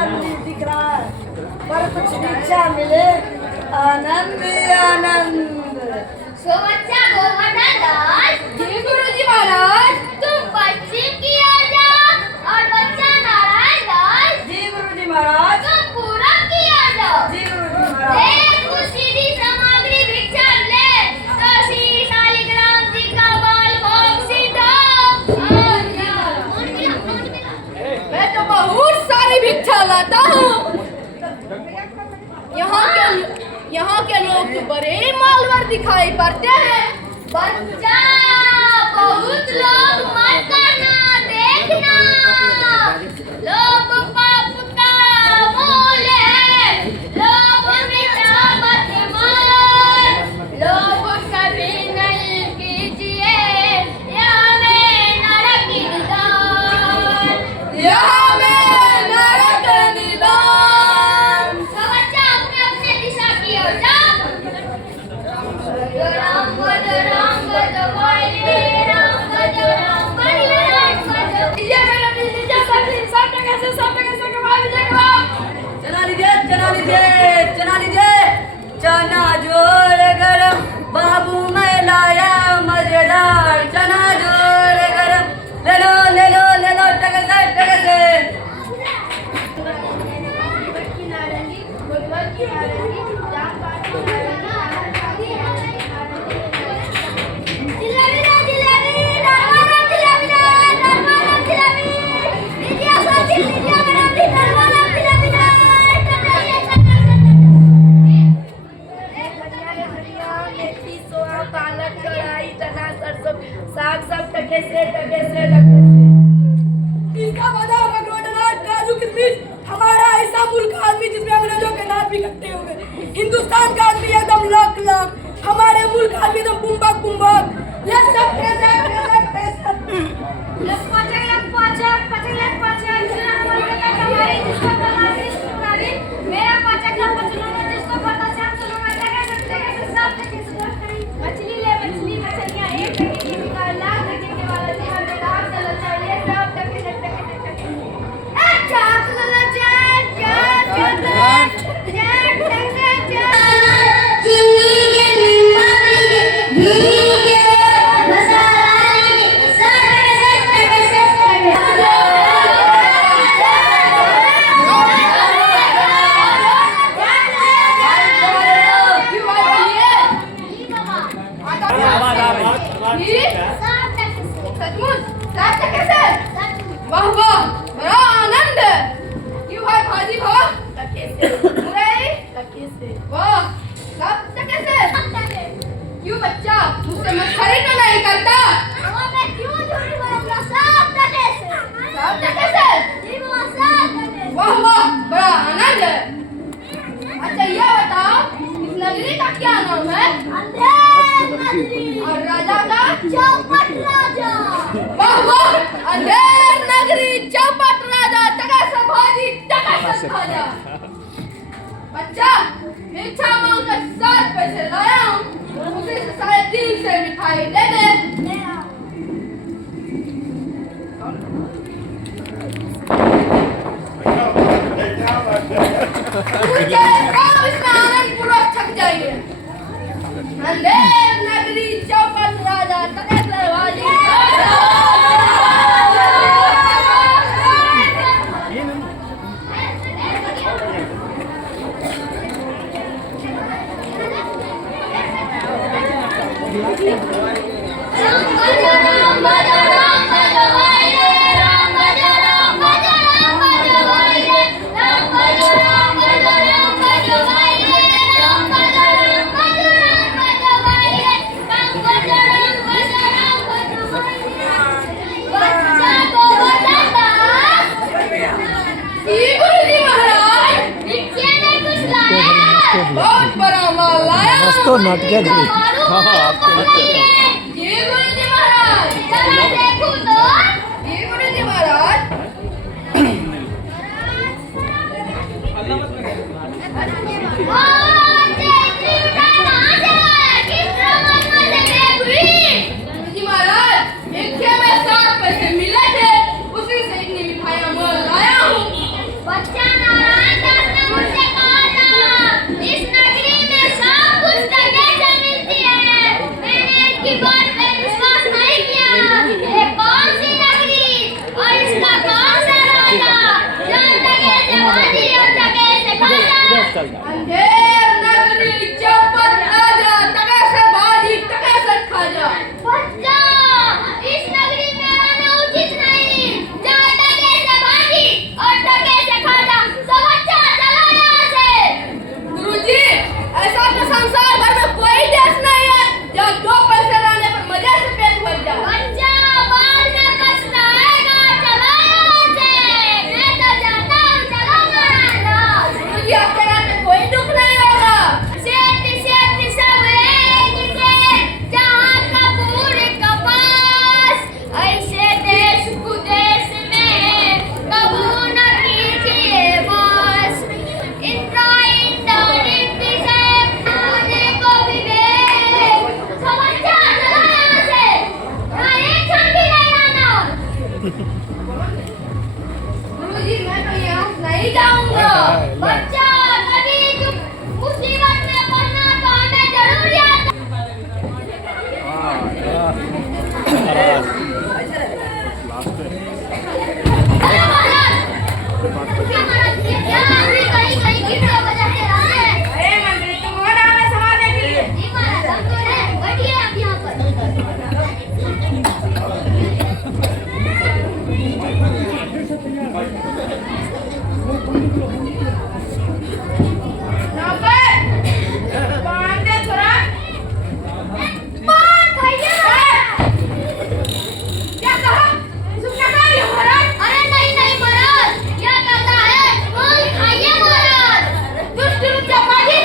जल्दी दिख रहा है, पर कुछ भिक्षा मिले आनंद ही आनंद। सो बच्चा गोवर्धन दास, जी गुरुजी महाराज, तुम पश्चिम की ओर जाओ और बच्चा नारायण दास, जी गुरुजी महाराज, तुम पूरब की ओर जाओ। जी गुरुजी महाराज। एक सीधी सामग्री भिक्षा ले तो श्री शालिग्राम जी का बाल भोग सिद्ध हो। मैं तो बहुत सारी भिक्षा लाता हूँ। यहाँ के लोग तो बड़े मालवर दिखाई पड़ते हैं। बच्चा बहुत लोग मत करना, देखना लोग पाप का मूल है, लोग मिटा मत मार, लोग कभी नहीं कीजिए यह में नरक निदान, यहाँ में नरक निदान। तो बच्चा अपने अपने दिशा की ओर जाओ। राम भज भाई, राम भज ये मेरा बिजली जैसा भी सब टके से कमाल करो। चना लीजिए, चना लीजिए, चना लीजिए, चना जोर गरम, बाबू मैं लाया मजेदार चना जोर गरम, ले लो ले लो ले लो, टके से। साग सब टके से इसका बादाम अखरोट अनार काजू किशमिश, हमारा ऐसा मुल्क आदमी जिसमें अंग्रेजों के नाम भी इकट्ठे हो गए। हिंदुस्तान का आदमी एकदम लाख लाख, हमारे मुल्क आदमी एकदम बुम्बक। ये सब मछली ले मछली, मछलियाँ एक टके की बिका, लाख टके के वाला जीवन में लाख चलो चाहिए, सब टके। अच्छा चलो वाह वाह, बड़ा आनंद है। क्यों भाई भाजी भाव टके से, मुरई टके से, वाह सब टके से। क्यों बच्चा मुझसे मस्करी तो नहीं करता? मैं क्यों झूठ बोलूंगा, सब टके से। सब टके से? जी मामा, सब टके से। वाह वाह, बड़ा आनंद है। अच्छा ये बताओ, इस नगरी का क्या नाम है? अंधेर नगरी। और राजा का? चौपट राजा। वाह वाह, अंधेर नगरी चौपट राजा, टका से भाजी टका से खाजा। बच्चा भिक्षा मांग कर 7 पैसे लाया हूँ, उसी से 3.5 से मिठाई ले दे। ले आओ। मुझे कब इसमें आनंद पूर्वक थक जाएंगे। अंधेर नगरी चौपट राजा, टका से भाजी। बहुत बड़ा माल लाया तो नाटक है। हाँ आपको जी गुरुजी महाराज, चला देखूं तो। जी गुरुजी महाराज। गुरुजी महाराज, भिक्षा में 7 पैसे मिले थे, उसी से इतनी मिठाइयाँ मैं लाया हूँ। बच्चा ना बच्चा कभी तुम मुसीबत में पड़ना तो हमें जरूर याद अरे महाराज क्या आदमी कहीं गिट्टियां बजाते रहते हैं। अरे मंत्री तुम हो ना हमें संभालने के लिए। जी महाराज हम तो हैं, बैठिए आप यहाँ पर। नौकर पान दे छोरा। पान खाइए। क्या कहा? सुनना कहा ये महाराज? अरे नहीं नहीं महाराज, क्या कहता है पान खाइए महाराज। दुष्ट लुच्चा पाजी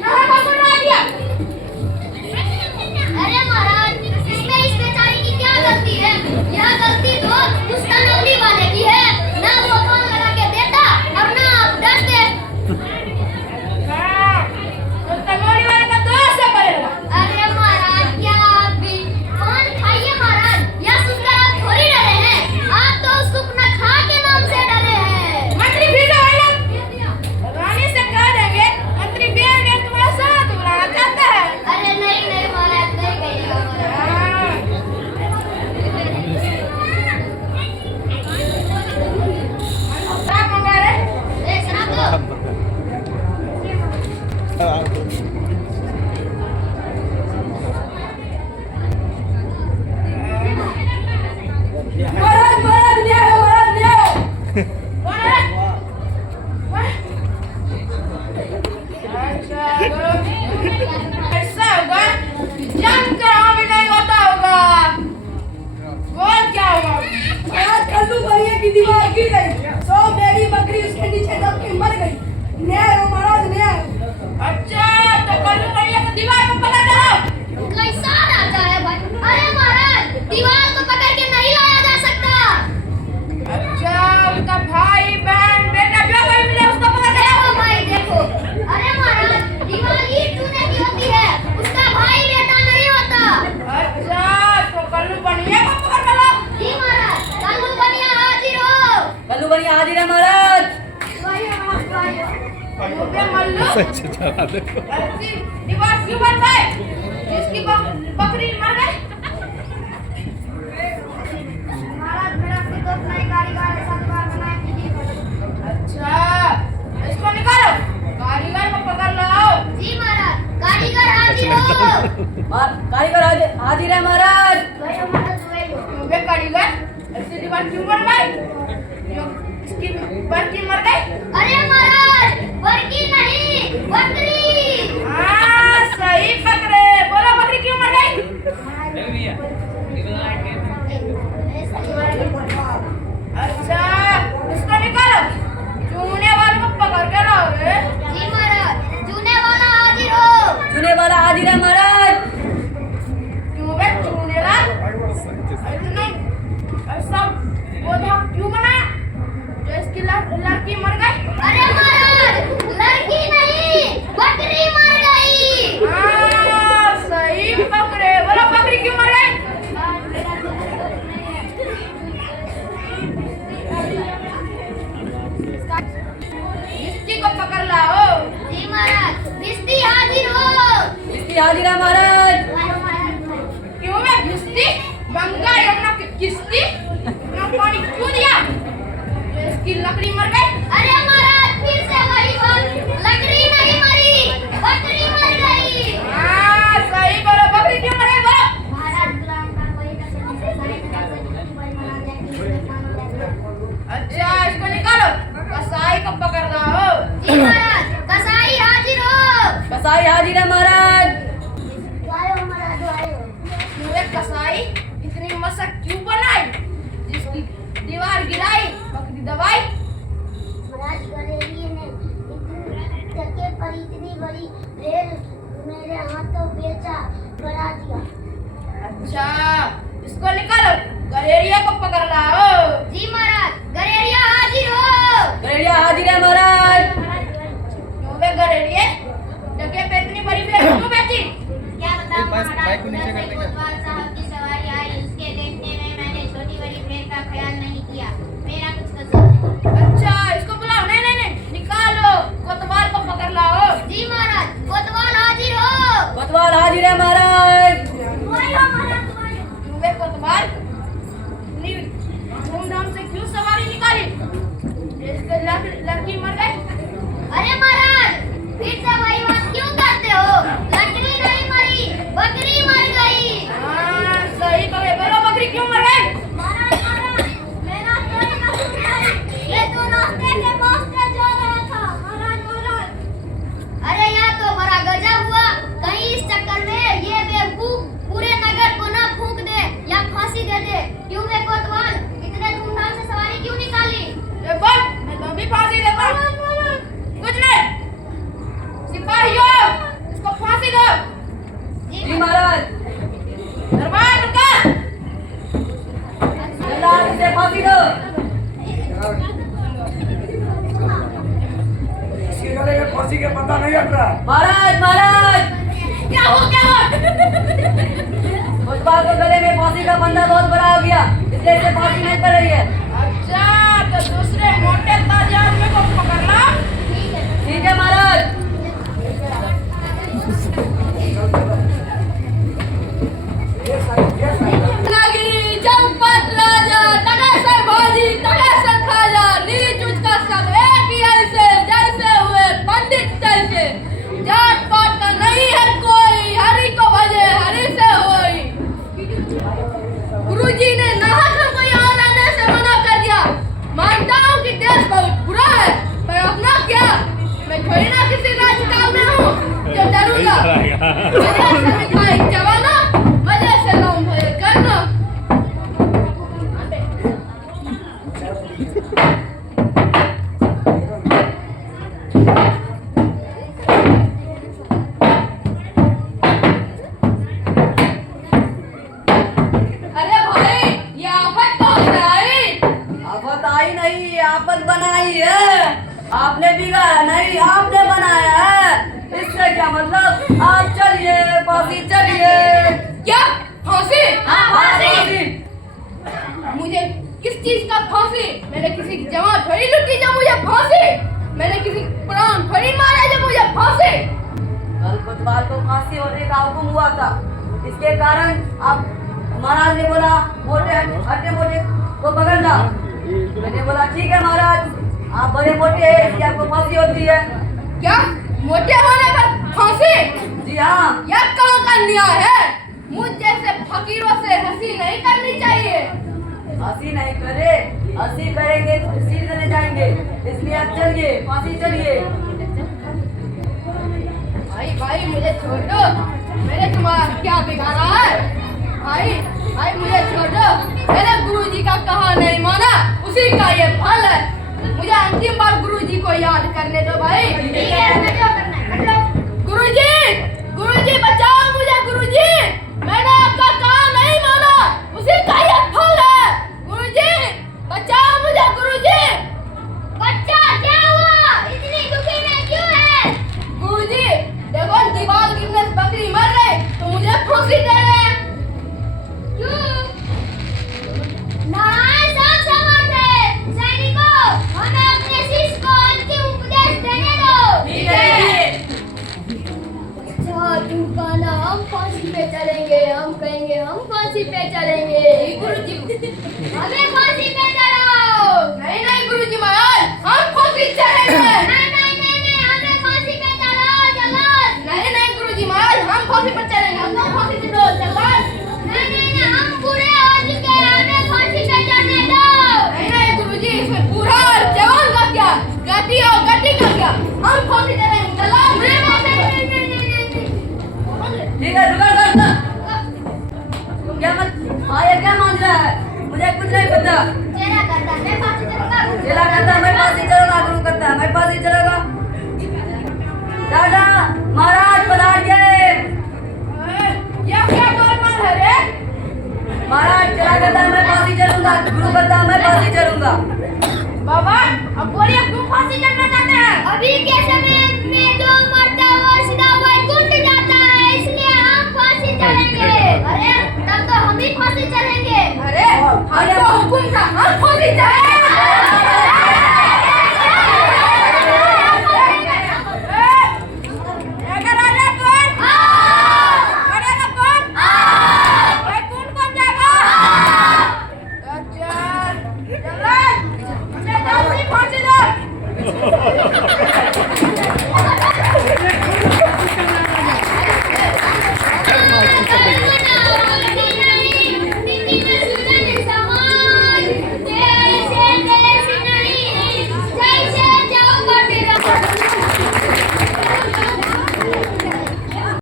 नहर में बुला दिया। अरे महाराज इसमें इस बेचारी की क्या गलती है। यह गलती तो उस तनौली वाले की है। ना वो पान लगा के देता और ना आप डरते। हाँ, तो तंगोली वाले का दोस्त है पड़ेगा। अरे महाराज क्या आप भी पान खाइए महाराज। यह सुनकर आप थोड़ी डरे हैं, आप तो उस सुपना खा के नाम से डरे हैं। मंत्री फिर से वही लोग रानी से कह देंगे मंत्री बेर बेर तुम्हारा साथ बुलाना चाहता है। अरे नहीं नहीं महाराज नहीं कहिएगा महाराज। हाँ, क्या मंगा रहे? ए शराब दो। महाराज महाराज ले आओ महाराज ले आओ। महाराज ऐसा होगा जम कर हमें नहीं होता होगा। बोल क्या होगा? आज कल्लू भैया की दीवार गिर गई, 100 मेरी बकरी उसके नीचे दब के मर गई। न्याय हो महाराज न्याय। अच्छा तो कल्लू भैया को दीवार पर पकड़ लाओ। कैसा राजा है भाई। अरे महाराज दीवार को पकड़ के नहीं लाया जा सकता। अच्छा उसका भाई बहन बेटा जो कोई मिले उसको पकड़ के लाओ। देखो भाई देखो। अरे महाराज दीवार ईंट चूने की होती है, उसका भाई बेटा नहीं होता। अच्छा तो कल्लू भैया को पकड़ के लाओ। जी महाराज कानून बनिया हाजिर हो। कल्लू भैया हाजिर है महाराज। रुपये मल्लू ऐसी दीवार क्यों बन गए जिसकी बकरी मर गई? महाराज मेरा खुद तो नई कारीगर है, सब बार बनाए कीजिए। अच्छा इसको निकालो, कारीगर को पकड़ लाओ। जी महाराज कारीगर हाजिर हो। कारीगर हाजिर है महाराज। वही महाराज वही हो। वे कारीगर ऐसी दीवार क्यों बन गई जो इसकी बकरी मर गई? अरे महाराज बकरी नहीं बकरी। हाँ सही पकड़े। बोलो बकरी क्यों मर गई? अच्छा इसको निकालो, चूने वाले को पकड़ के लाओ रे। जी महाराज चूने वाला हाजिर हो। चुने वाला हाजिर है महाराज। क्यों बे चूने लाल इतने ऐसा पौधा क्यों बनाया जो इसकी लड़की मर गई? अरे महाराज लड़की नहीं बकरी मर गई। हाँ सही पकड़े। बोलो बकरी क्यों मर गई? इसकी को पकड़ लाओ। जी महाराज बिस्ती हाजिर हो। इसकी हाजिर है महाराज। क्यों मैं किस्ती गंगा यमुना की किस्ती में पानी क्यों दिया जो इसकी लकड़ी मर गई? अरे महाराज फिर से वही बात, लकड़ी नहीं मरी बकरी मर गई। हाँ सही बोलो। बकरी क्यों मर गई? बोलो। महाराज गुलाम का कोई ना अच्छा इसको निकालो, कसाई को पकड़ लाओ। जी महाराज कसाई हाजिर हो। कसाई हाजिर है महाराज। आयो महाराज आयो। ये कसाई इतनी मशक क्यों बनाई जिसकी दीवार गिराई बकरी दबाई? महाराज गलेरिये ने टके पर इतनी बड़ी रेल मेरे हाथों बेचा बढ़ा दिया। अच्छा इसको निकालो, गलेरिया को पकड़ लाओ। जी महाराज गलेरिया हाजिर हो। गलेरिया हाजिर है महाराज। क्यों बे गलेरिये टके पे इतनी बड़ी भेड़ क्यों बेची? क्या बताऊं महाराज, कोतवाल साहब की सवारी आई, उसके देखने में मैंने छोटी बड़ी भेड़ का ख्याल नहीं किया। मेरा कुछ कसूर नहीं। अच्छा इसको बुलाओ। नहीं नहीं नहीं निकालो कोतवाल हाजिर है महाराज। तुमने कोतवाल इतनी धूमधाम से क्यों सवारी निकाली? इसके लड़की मर गई। अरे महाराज, फिर से वही बात क्यों करते हो? लकड़ी नहीं मरी, बकरी मर गई। हाँ, सही कहे। बोलो बकरी क्यों मर गई? महाराज, मेरा कोई कसूर नहीं। ये तो रास्ते से पहुंचते जा रहा था। महाराज, अरे यह तो बड़ा गजब हुआ। कहीं इस चक्कर में ये बेवकूफ पूरे नगर को ना फूंक दे या फांसी दे दे। क्यों बे कोतवाल, इतने धूमधाम से सवारी क्यों निकाली? ये बोल, मैं तो भी फांसी देता हूँ। कुछ नहीं, सिपाहियों, इसको फांसी दो। जी महाराज। दरबार रुका। जल्लाद इसे फांसी दो। इसके गले में फांसी का पता नहीं हट रहा। महाराज महाराज, क्या हो कोतवाल के गले में फांसी का फंदा बहुत बड़ा हो गया, इसलिए इसे फांसी नहीं पड़ रही है। अच्छा, तो दूसरे मोटे ताजे आदमी को पकड़ना। ठीक है महाराज। नागिरी चंपत राजा तगासर भाजी तगासर खाजा नीच उसका सब एक ही ऐसे जैसे हुए पंडित तैसे। जात पात का नहीं है कोई, हरि को भजे हरि से होई। गुरुजी ने नाहक को यहाँ रहने से मना कर दिया। मानता हूँ कि देश बहुत बुरा है, पर अपना क्या, मैं थोड़ी ना किसी राजकाल में हूँ जो डरूंगा। मजे से मिठाई चबाना, मजे से लौंग भोजन करना। अरे भाई, ये आफत कौन से आई? आफत आई नहीं, आफत बनाई है। आपने बिगाड़ा नहीं, आपने बनाया है। इससे क्या मतलब? आप चलिए, फांसी चलिए। क्या फांसी? हाँ, फांसी। मुझे किस चीज का फांसी? मैंने किसी की जमात थोड़ी लूटी जो मुझे फांसी। मैंने किसी प्राण थोड़ी मारा जो मुझे फांसी। कल कोतवाल को फांसी होने का हुक्म हुआ था, इसके कारण आप महाराज ने बोला मोटे हट्टे मोटे को पकड़ ला। मैंने बोला ठीक है महाराज, आप बड़े मोटे हैं इसलिए आपको फांसी होती है। क्या मोटे होने पर फांसी? जी हाँ। यह कहाँ का न्याय है? मुझ जैसे फकीरों से हंसी नहीं करनी चाहिए। हंसी नहीं करे, हंसी करेंगे तो सीधे चले जाएंगे, इसलिए आप चलिए, फांसी चलिए। भाई भाई मुझे छोड़ दो, मैंने तुम्हारा क्या बिगाड़ा है? भाई भाई मुझे छोड़ दो, मैंने गुरुजी का कहा नहीं माना, उसी का ये फल है। मुझे अंतिम बार गुरुजी को याद करने दो भाई। ठीक है, बैठो करना है, बैठो। गुरुजी, गुरुजी बचाओ मुझे गुरुजी, मैंने आपका कहा नहीं माना, उसी का ये फल है। गुरुजी बचाओ मुझे गुरुजी। बच्चा क्या हुआ? इतनी दुखी में क्यों है? गुरुजी देखो, दीवार गिरने से बकरी मर गई तो मुझे फांसी दे रहे हैं। क्यों? नारायण साहब समर्थ है। सैनिकों, हमें अपने शिष्य को अंतिम उपदेश देने दो। ठीक है। साधु का नाम फांसी पे चलेंगे, हम कहेंगे हम फांसी पे चलेंगे। गुरुजी हमें फांसी पे चलाओ। नहीं नहीं गुरुजी महाराज, हम फांसी चढ़ेंगे। नहीं, हमें फांसी पे चलाओ, जल्द। नहीं नहीं गुरुजी महाराज, हम फांसी पर चलेंगे। हमको फांसी पे दो जल्लाद। नहीं, हम बूढ़े हो चुके हैं, हमें फांसी पे चढ़ने दो। नहीं नहीं गुरुजी, इसमें बूढ़ा और जवान का क्या, गति और गति का क्या, हम फांसी चढ़ेंगे जल्लाद। नहीं। ठीक है, जुगाड़ करना। तुम क्या क्या मान रहा है? मुझे कुछ नहीं पता। चेला करता है, मैं फांसी चलूंगा। चला करता मैं फांसी चलूंगा, गुरु करता है मैं फांसी चलूंगा। दादा महाराज पधारिए। यह क्या गोलमाल है रे? महाराज चला करता मैं फांसी चलूंगा, गुरु करता मैं फांसी चलूंगा। बाबा अब बोलिए, क्यों फांसी चढ़ना चाहते हैं? अभी के समय में जो मरता है वो सीधा वैकुंठ जाता है, इसलिए हम फांसी चढ़ेंगे। अरे तब तो हम ही फांसी चढ़ेंगे। अरे हमको हुकुम था, हम फांसी चढ़ेंगे।